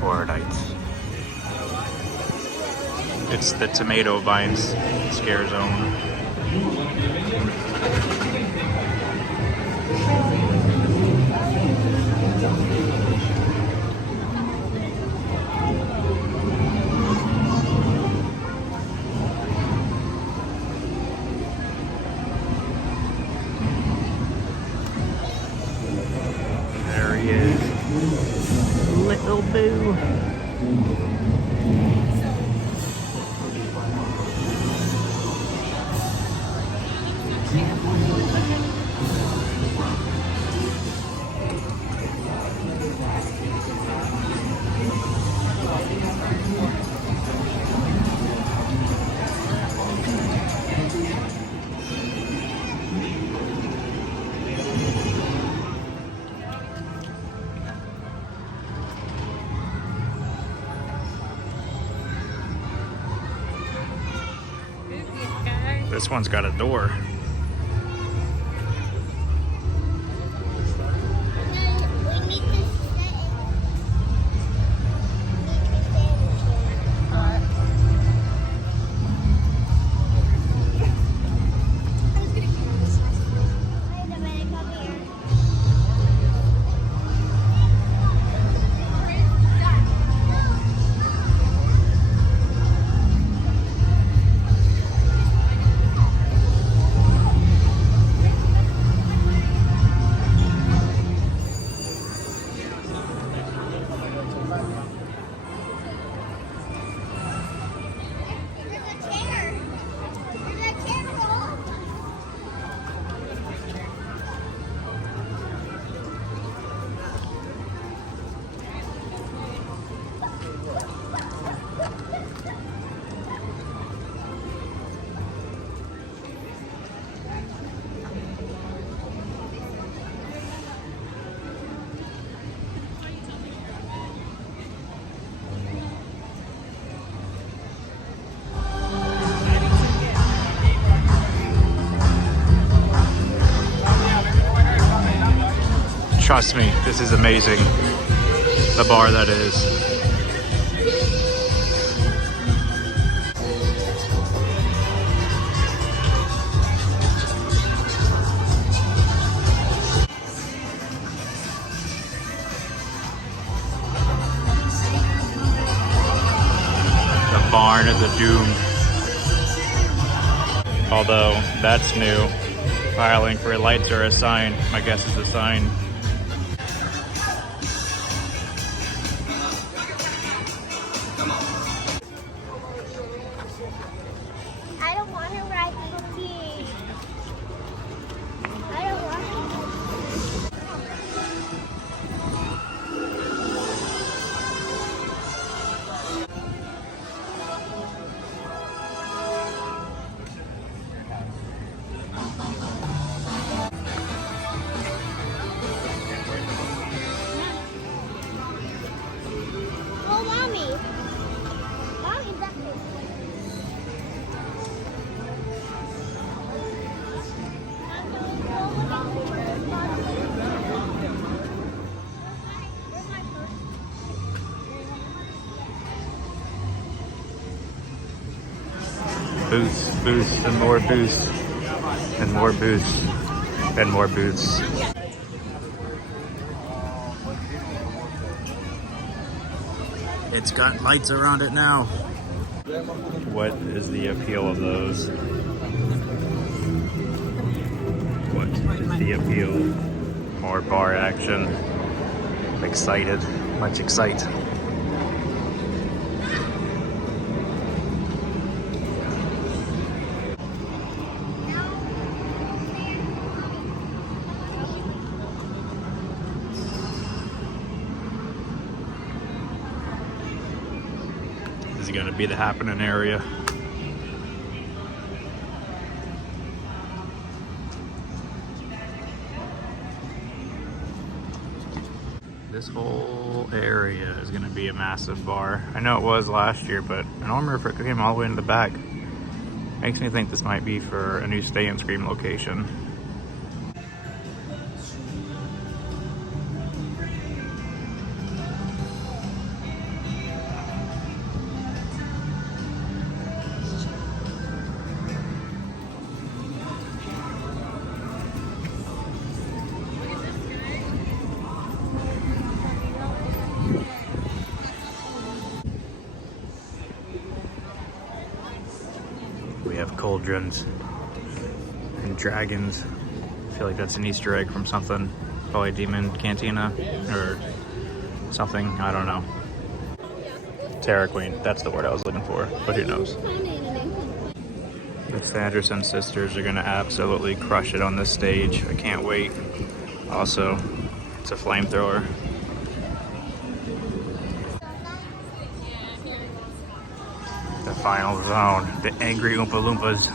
Horror Nights. It's the tomato vines scare zone. There he is. Little Boo. This one's got a door. Trust me, this is amazing. The bar that is. The Barn of the Doomed. Although, that's new. Filing for lights or a sign. My guess is a sign. I don't want to ride ET. I don't want Oh, Mommy. Mommy's up there. Booths, booths, and more booths, and more booths, and more booths. It's got lights around it now. What is the appeal of those? What is the appeal? More bar action. Excited, much excite. This is gonna be the happening area. This whole area is gonna be a massive bar. I know it was last year, but I don't remember if it came all the way in the back. Makes me think this might be for a new Stay and Scream location. cauldrons and dragons. I feel like that's an Easter egg from something. Probably Demon Cantina or something. I don't know. Terra Queen. That's the word I was looking for, but who knows? The Sanderson sisters are gonna absolutely crush it on this stage. I can't wait. Also, it's a flamethrower. The final zone, the angry Oompa Loompas.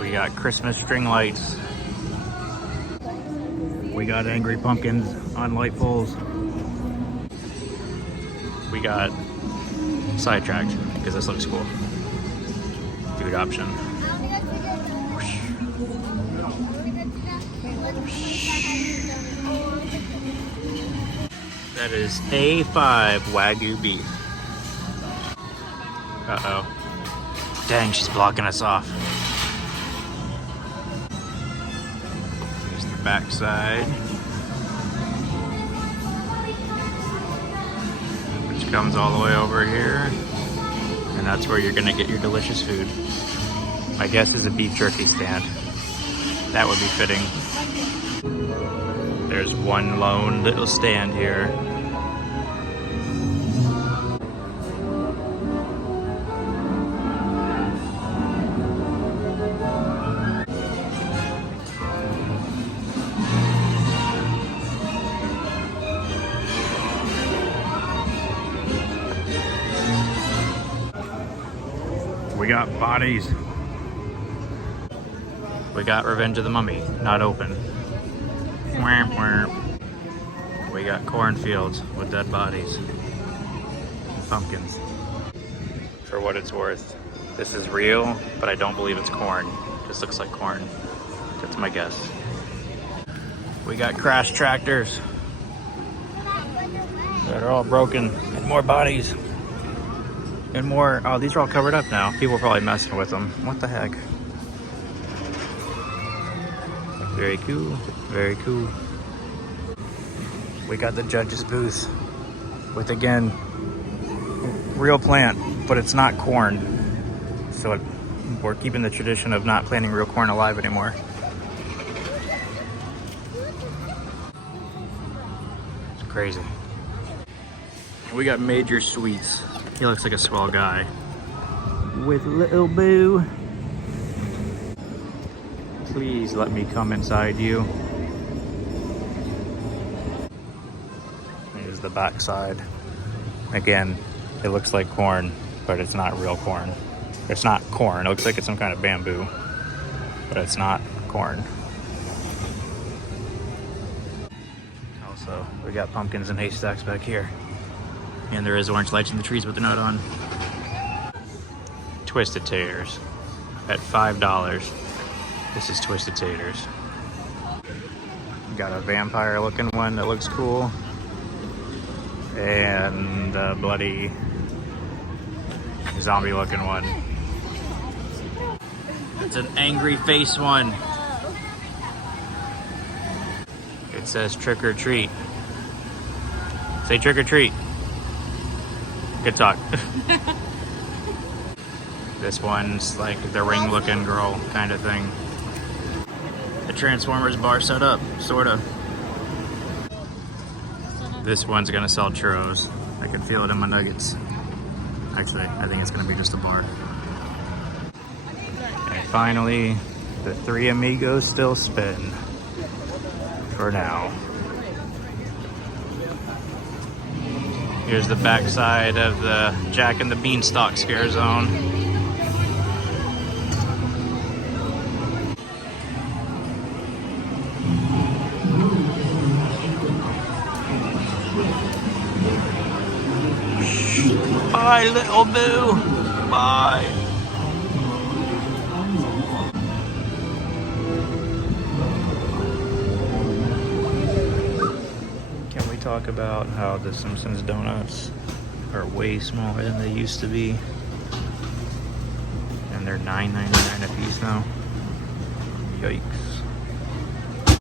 We got Christmas string lights. We got angry pumpkins on light poles. We got sidetracked because this looks cool. Food option. That is A5 Wagyu beef. Uh-oh. Dang, she's blocking us off. Here's the backside, which comes all the way over here. And that's where you're gonna get your delicious food. My guess is a beef jerky stand. That would be fitting. There's one lone little stand here. We got bodies. We got Revenge of the Mummy, not open. We got cornfields with dead bodies. Pumpkins. For what it's worth, this is real, but I don't believe it's corn. This looks like corn. That's my guess. We got crash tractors that are all broken, and more bodies. And more, oh, these are all covered up now. People are probably messing with them. What the heck? Very cool, very cool. We got the judge's booth with, again, real plant, but it's not corn. So we're keeping the tradition of not planting real corn alive anymore. It's crazy. We got Major Sweets. He looks like a swell guy. With Little Boo. Please let me come inside you. Here's the backside. Again, it looks like corn, but it's not real corn. It's not corn. It looks like it's some kind of bamboo, but it's not corn. Also, we got pumpkins and haystacks back here. And there is orange lights in the trees, but they're not on. Twisted Taters at $5. This is Twisted Taters. Got a vampire looking one that looks cool. And a bloody zombie looking one. It's an angry face one. It says trick or treat. Say trick or treat. Good talk. This one's like the ring looking girl kind of thing. The Transformers bar set up, sorta. This one's gonna sell churros. I can feel it in my nuggets. Actually, I think it's gonna be just a bar. And finally, the three amigos still spin. For now. Here's the backside of the Jack and the Beanstalk scare zone. Bye, Little Boo. Bye. Can we talk about how the Simpsons Donuts are way smaller than they used to be? And they're $9.99 a piece now. Yikes.